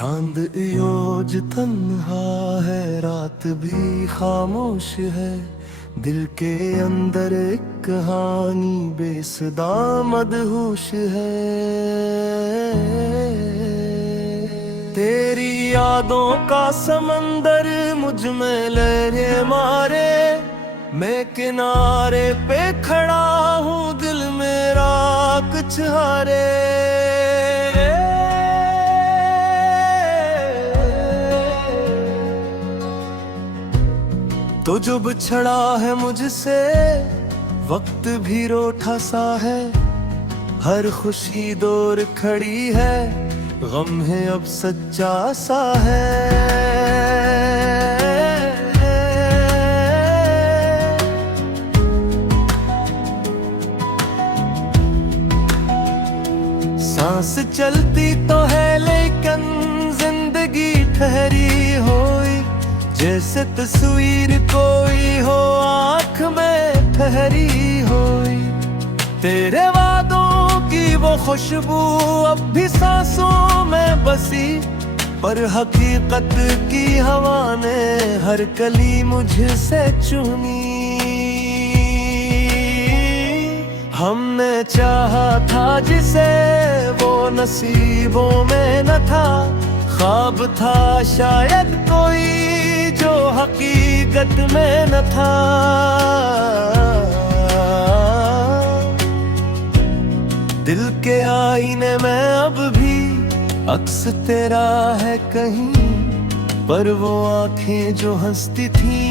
चांद योज तन्हा है, रात भी खामोश है। दिल के अंदर एक कहानी बेसुदा मदहोश है। तेरी यादों का समंदर मुझ में लहरें मारे। मैं किनारे पे खड़ा हूँ, दिल मेरा कुछ हारे। तो जो बिछड़ा है मुझसे, वक्त भी रूठा सा है। हर खुशी दूर खड़ी है, गम है अब सच्चा सा है। सांस चलती तो है लेकिन जिंदगी ठहरी हुई। जैसे तस्वीर कोई हो आँख में ठहरी हुई। तेरे वादों की वो खुशबू अब भी सांसों में बसी। पर हकीकत की हवा ने हर कली मुझसे चुनी। हमने चाहा था जिसे, वो नसीबों में न था। ख्वाब था शायद कोई जो हकीकत में न था। दिल के आईने में अब भी अक्स तेरा है कहीं। पर वो आंखें जो हंसती थी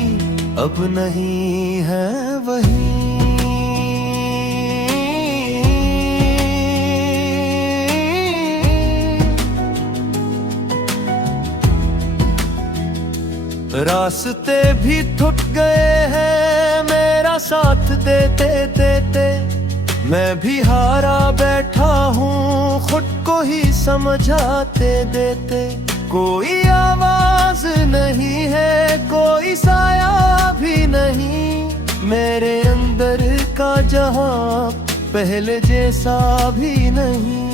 अब नहीं है वही। रास्ते भी थक गए हैं मेरा साथ देते देते। मैं भी हारा बैठा हूँ खुद को ही समझाते देते। कोई आवाज नहीं है, कोई साया भी नहीं। मेरे अंदर का जहां पहले जैसा भी नहीं।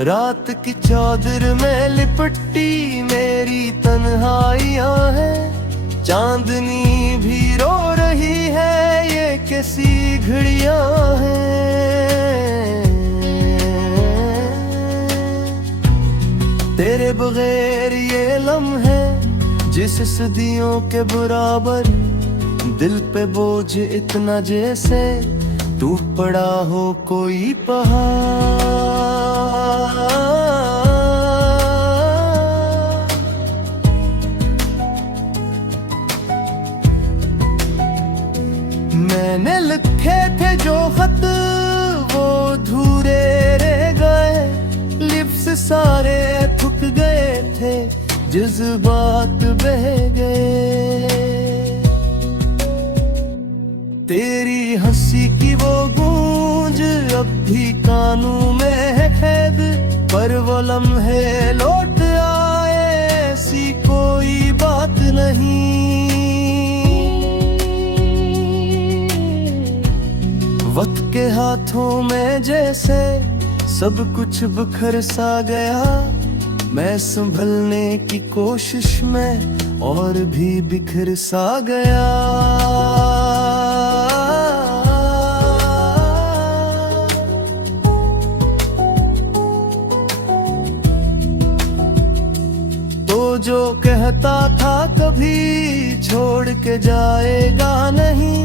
रात की चादर में लिपटी मेरी तन्हाइयां हैं। चांदनी भी रो रही है, ये कैसी घड़ियां हैं। तेरे बगैर ये लम्हे जिस सदियों के बराबर। दिल पे बोझ इतना जैसे टूट पड़ा हो कोई पहाड़। मैंने लिखे थे जो खत वो अधूरे रह गए। लिप्स सारे थक गए थे, जज्बात बह गए। तेरी हंसी की वो गूंज अब भी कानों में है कैद। पर वो लम्हे लौट आए, ऐसी कोई बात नहीं। वक्त के हाथों में जैसे सब कुछ बिखर सा गया। मैं संभलने की कोशिश में और भी बिखर सा गया। जो कहता था कभी छोड़ के जाएगा नहीं।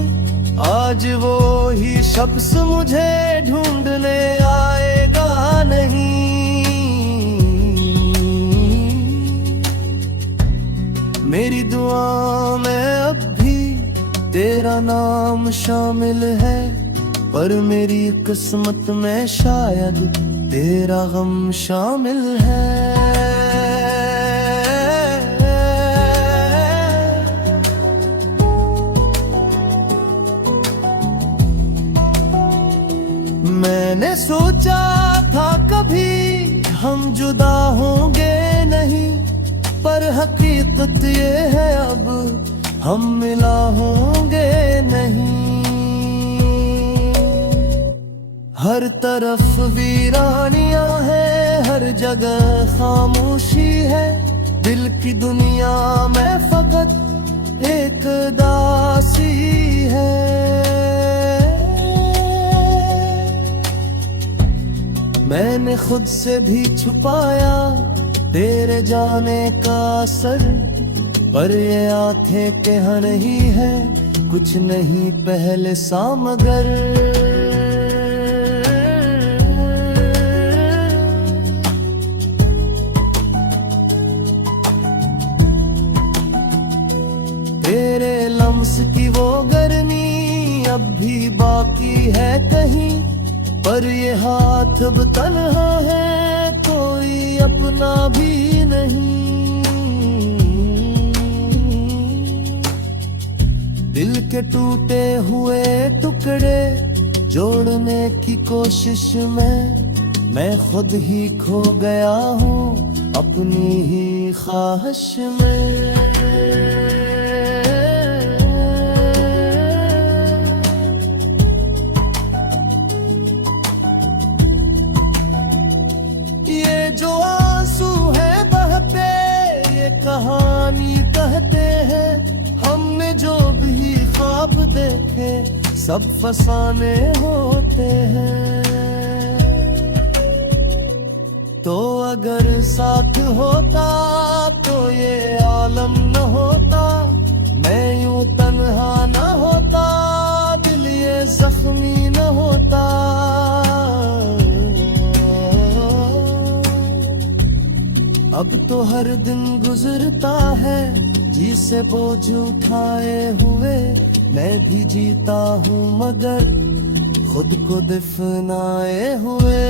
आज वो ही शख्स मुझे ढूंढने आएगा नहीं। मेरी दुआ में अब भी तेरा नाम शामिल है। पर मेरी किस्मत में शायद तेरा गम शामिल है। मैंने सोचा था कभी हम जुदा होंगे नहीं। पर हकीकत ये है अब हम मिला होंगे नहीं। हर तरफ वीरानियां हैं, हर जगह खामोशी है, दिल की दुनिया में फकत एक दासी है। मैंने खुद से भी छुपाया तेरे जाने का असर, पर ये आंखें कह नहीं है कुछ नहीं पहले सा मगर। तेरे लम्स की वो गर्मी अब भी बाकी है कहीं, पर ये हाथ अब तन्हा है कोई अपना भी नहीं। दिल के टूटे हुए टुकड़े जोड़ने की कोशिश में मैं खुद ही खो गया हूँ अपनी ही ख्वाहिश में। ये जो आंसू है बहते ये कहानी कहते हैं, हमने जो भी ख्वाब देखे सब फसाने होते हैं। तो अगर साथ होता तो ये आलम न होता, मैं यूं तन्हा न होता, दिल ये जख्मी न होता। अब तो हर दिन गुजरता है जिसे बोझ उठाए हुए, मैं भी जीता हूँ मगर खुद को दफनाए हुए।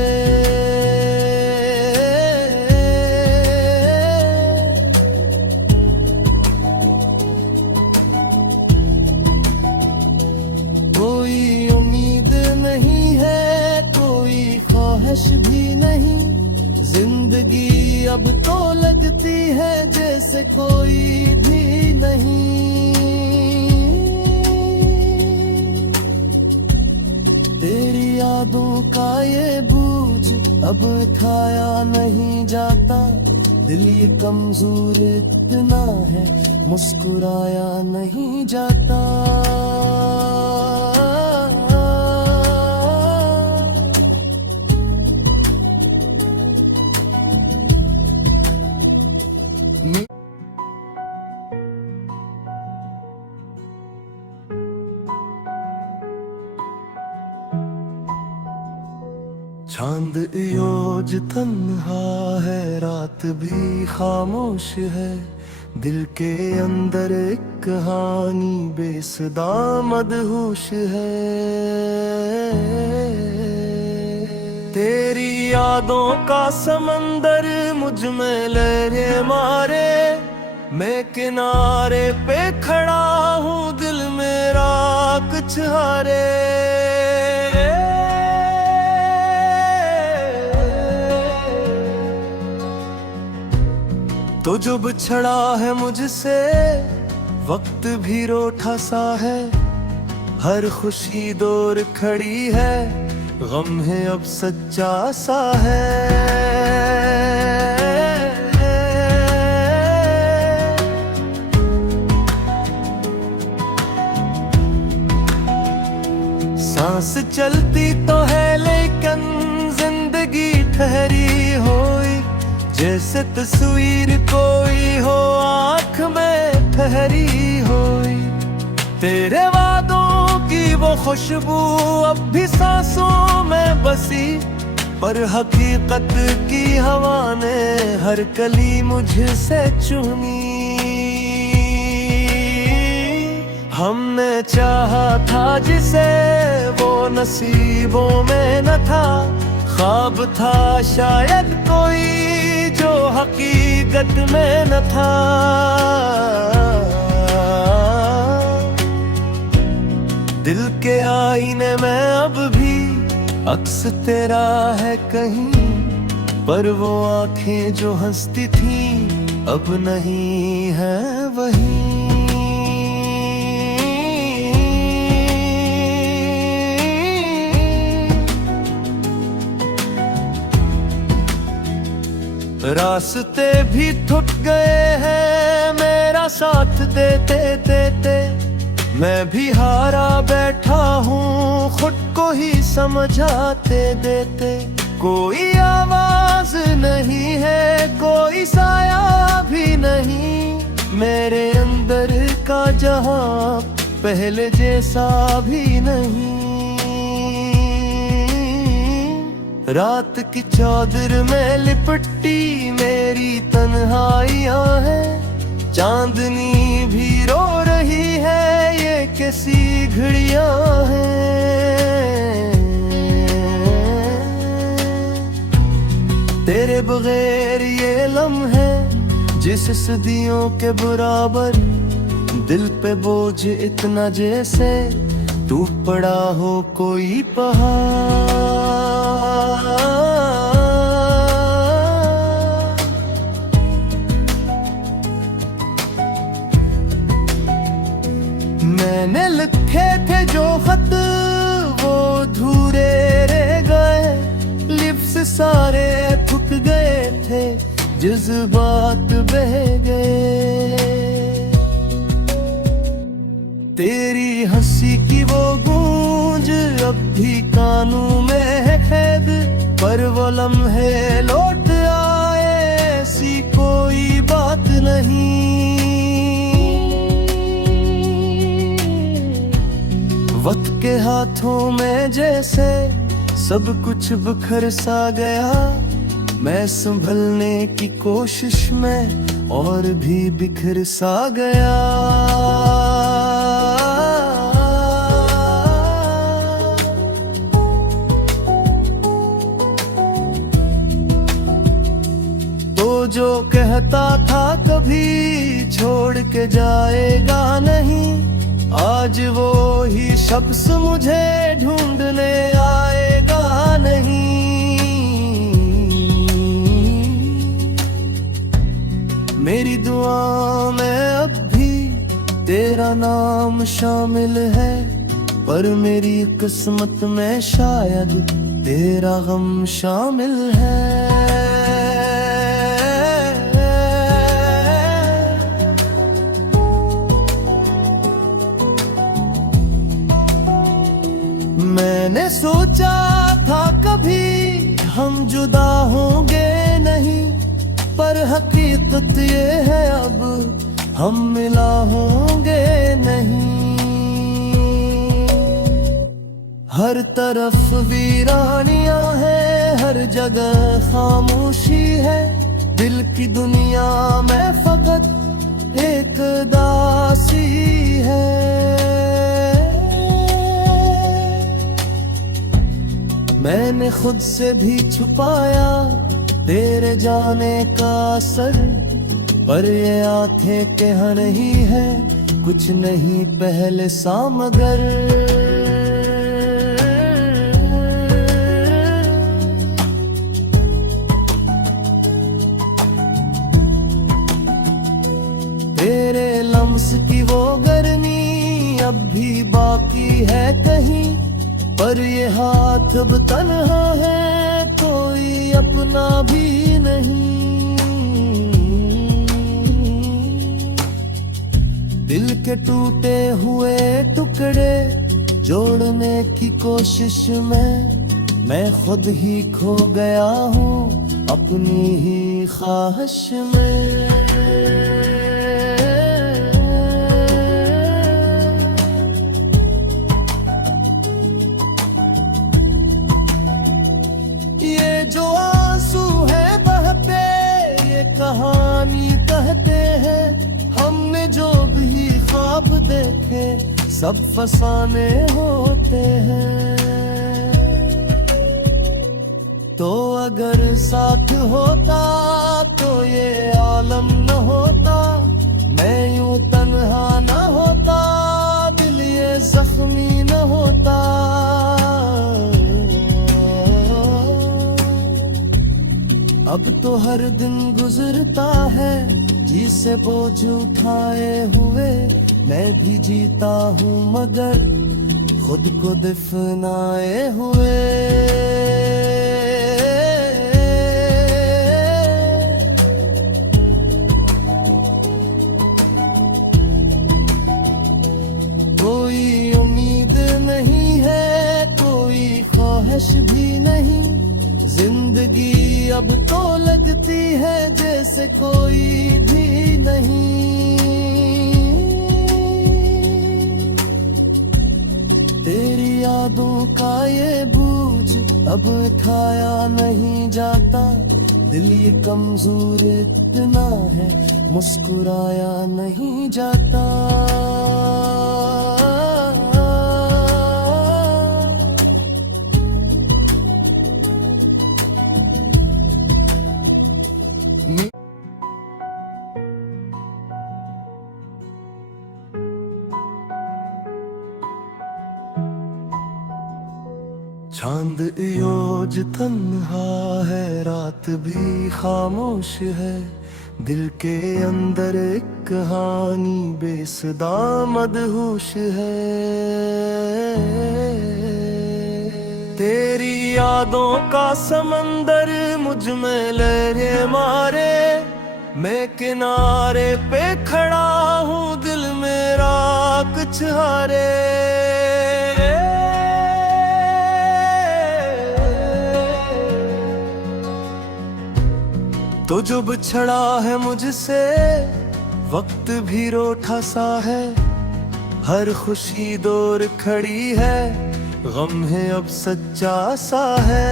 कोई उम्मीद नहीं है कोई ख्वाहिश भी नहीं, जिंदगी अब तो लगती है जैसे कोई भी नहीं। तेरी यादों का ये बोझ अब उठाया नहीं जाता, दिल ये कमजोर इतना है मुस्कुराया नहीं जाता। चांद योज तन्हा है रात भी खामोश है, दिल के अंदर एक कहानी बेसुदा मदहोश है। तेरी यादों का समंदर मुझ में लहरें मारे, मैं किनारे पे खड़ा हूँ दिल मेरा कुछ हारे। तो जो बिछड़ा है मुझसे वक्त भी रूठा सा है, हर खुशी दूर खड़ी है गम है अब सच्चा सा है। सांस चलती तो है लेकिन जिंदगी ठहरी हुई, जैसे तस्वीर कोई हो आँख में ठहरी हुई। तेरे वादों की वो खुशबू अब भी सांसों में बसी, पर हकीकत की हवा ने हर कली मुझसे चुनी। हमने चाहा था जिसे वो नसीबों में न था, ख्वाब था शायद कोई जो हकीकत में न था। दिल के आईने में अब भी अक्स तेरा है कहीं, पर वो आंखें जो हंसती थी अब नहीं है वही। रास्ते भी थक गए हैं मेरा साथ देते देते। मैं भी हारा बैठा हूँ खुद को ही समझाते देते। कोई आवाज नहीं है, कोई साया भी नहीं, मेरे अंदर का जहां पहले जैसा भी नहीं। रात की चादर में लिपटी मेरी तन्हाइयां हैं, चांदनी भी रो रही है, ये कैसी घड़ियां हैं। तेरे बगैर ये लम्हे जिस सदियों के बराबर, दिल पे बोझ इतना जैसे टूट पड़ा हो कोई पहाड़। मैंने लिखे थे जो खत वो अधूरे रह गए, लिप्स सारे थक गए थे, जज्बात बह गए। तेरी हंसी की वो गूंज अब भी कानों में है कैद, पर वो लम्हे लौट आए ऐसी कोई बात नहीं। वक्त के हाथों में जैसे सब कुछ बिखर सा गया, मैं संभलने की कोशिश में और भी बिखर सा गया। तो जो कहता था कभी छोड़ के जाएगा नहीं, आज वो ही शख्स मुझे ढूंढने आएगा नहीं। मेरी दुआ में अब भी तेरा नाम शामिल है, पर मेरी किस्मत में शायद तेरा गम शामिल है। मैंने सोचा था कभी हम जुदा होंगे नहीं, पर हकीकत ये है अब हम मिला होंगे नहीं। हर तरफ वीरानियां है, हर जगह खामोशी है, दिल की दुनिया में फकत एक दासी है। मैंने खुद से भी छुपाया तेरे जाने का असर, पर ये आंखें कह नहीं है कुछ नहीं पहले सा मगर। तेरे लम्स की वो गर्मी अब भी बाकी है कहीं, पर ये हाथ अब तन्हा है कोई अपना भी नहीं। दिल के टूटे हुए टुकड़े जोड़ने की कोशिश में मैं खुद ही खो गया हूँ अपनी ही ख्वाहिश में। कहानी कहते हैं हमने जो भी ख्वाब देखे सब फसाने होते हैं। तो अगर साथ होता तो ये आलम न होता, मैं यूं तन्हा न होता, दिल ये जख्मी न होता। अब तो हर दिन गुजरता है जिसे बोझ उठाए हुए, मैं भी जीता हूँ मगर खुद को दफनाए हुए। ख्वाहिश भी नहीं। जिंदगी अब तो लगती है जैसे कोई भी नहीं। तेरी यादों का ये बोझ अब उठाया नहीं जाता। दिल ये कमजोर इतना है मुस्कुराया नहीं जाता। चांद योज तन्हा है, रात भी खामोश है। दिल के अंदर एक कहानी बेसुदा मदहोश है। तेरी यादों का समंदर मुझ में लहरें मारे। मैं किनारे पे खड़ा हूँ, दिल मेरा कुछ हारे। तो जो बिछड़ा है मुझसे वक्त भी रूठा सा है। हर खुशी दूर खड़ी है, गम है अब सच्चा सा है।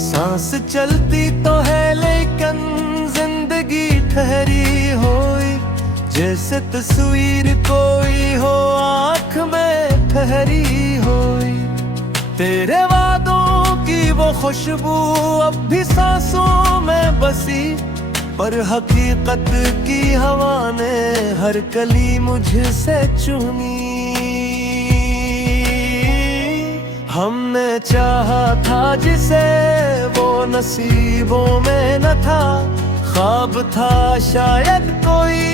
सांस चलती तो है लेकिन जिंदगी ठहरी हुई। जैसे तस्वीर कोई हो आँख में ठहरी हुई। तेरे वादों की वो खुशबू अब भी सांसों में बसी। पर हकीकत की हवा ने हर कली मुझसे चुनी। हमने चाहा था जिसे वो नसीबों में न था। ख्वाब था शायद कोई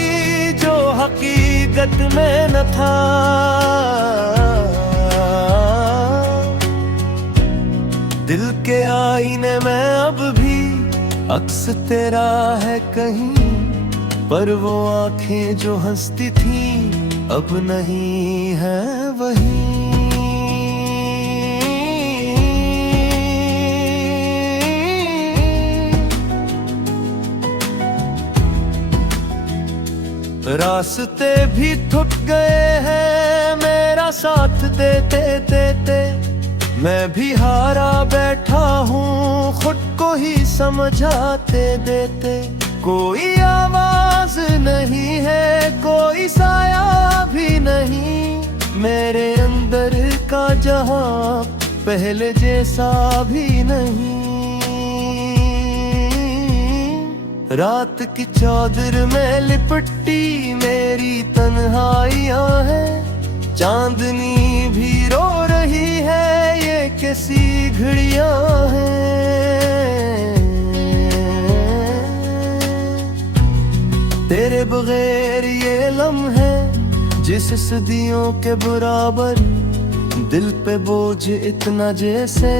जो हकीकत में न था। दिल के आईने में अब भी अक्स तेरा है कहीं। पर वो आंखें जो हंसती थी अब नहीं है वही। रास्ते भी थक गए हैं मेरा साथ देते देते। मैं भी हारा बैठा हूँ खुद को ही समझाते देते। कोई आवाज नहीं है, कोई साया भी नहीं। मेरे अंदर का जहां पहले जैसा भी नहीं। रात की चादर में लिपटी मेरी तन्हाइयां हैं। चांदनी भी रो रही है, ये कैसी घड़ियां हैं। तेरे बगैर ये लम्हे जिस सदियों के बराबर। दिल पे बोझ इतना जैसे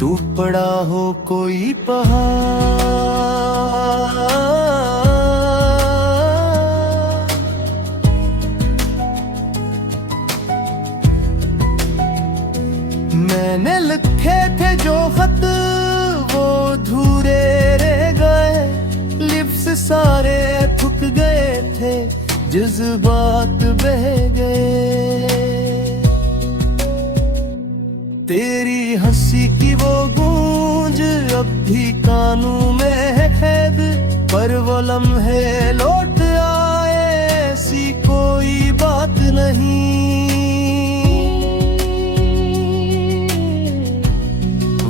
टूट पड़ा हो कोई पहाड़। मैंने लिखे थे जो खत वो अधूरे रह गए। लिप्स सारे थक गए थे, जज्बात बह गए। तेरी हंसी की वो गूंज अब भी कानों में है कैद। पर वो लम्हे लौट आए ऐसी कोई बात नहीं।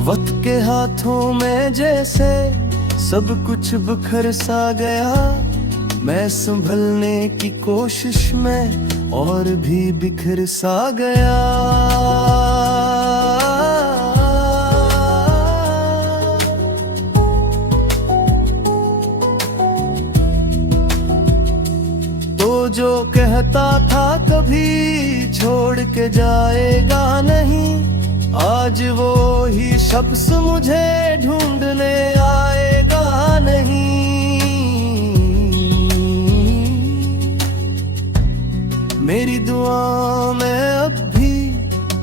वक्त के हाथों में जैसे सब कुछ बिखर सा गया। मैं संभलने की कोशिश में और भी बिखर सा गया। जो कहता था कभी छोड़ के जाएगा नहीं। आज वो ही शख्स मुझे ढूंढने आएगा नहीं। मेरी दुआ में अब भी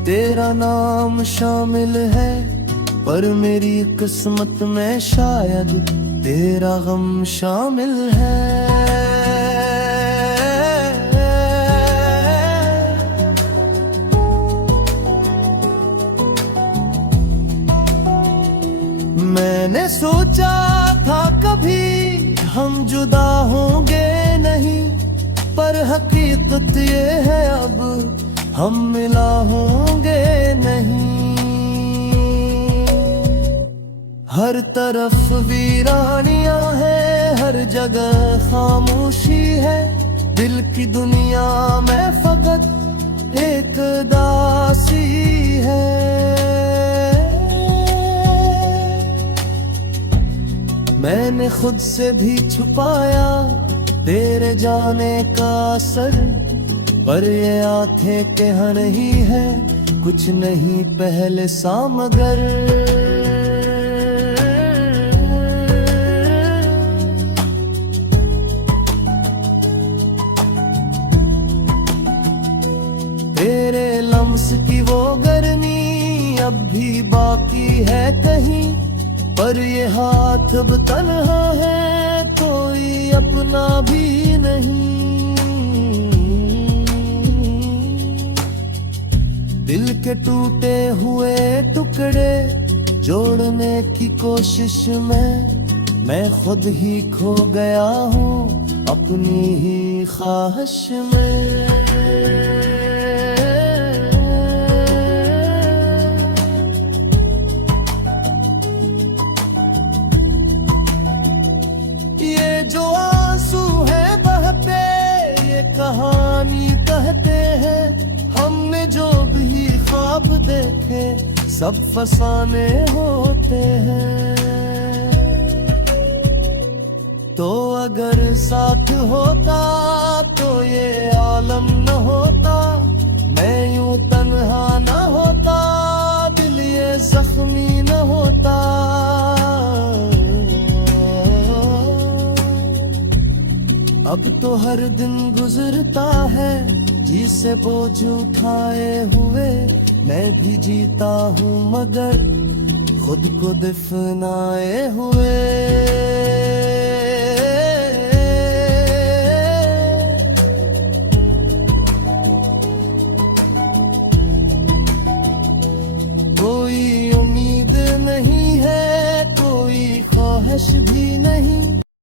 तेरा नाम शामिल है, पर मेरी किस्मत में शायद तेरा गम शामिल है। मैंने सोचा था कभी हम जुदा होंगे नहीं, पर हकीकत ये है अब हम मिला होंगे नहीं। हर तरफ वीरानियां है, हर जगह खामोशी है, दिल की दुनिया में फकत एक दासी है। मैंने खुद से भी छुपाया तेरे जाने का असर, पर ये आंखें कह नहीं है कुछ नहीं पहले सा मगर। तेरे लम्स की वो गर्मी अब भी बाकी है कहीं, पर ये हाथ अब तन्हा है कोई अपना भी नहीं। दिल के टूटे हुए टुकड़े जोड़ने की कोशिश में मैं खुद ही खो गया हूँ अपनी ही ख्वाहिश में। जो आंसू है बहते ये कहानी कहते हैं, हमने जो भी ख्वाब देखे सब फसाने होते हैं। तो अगर साथ होता तो ये आलम न होता, मैं यूं तन्हा न होता, दिल ये जख्मी न होता। अब तो हर दिन गुजरता है जिसे बोझ उठाए हुए, मैं भी जीता हूँ मगर खुद को दफनाए हुए। कोई उम्मीद नहीं है, कोई ख्वाहिश भी नहीं,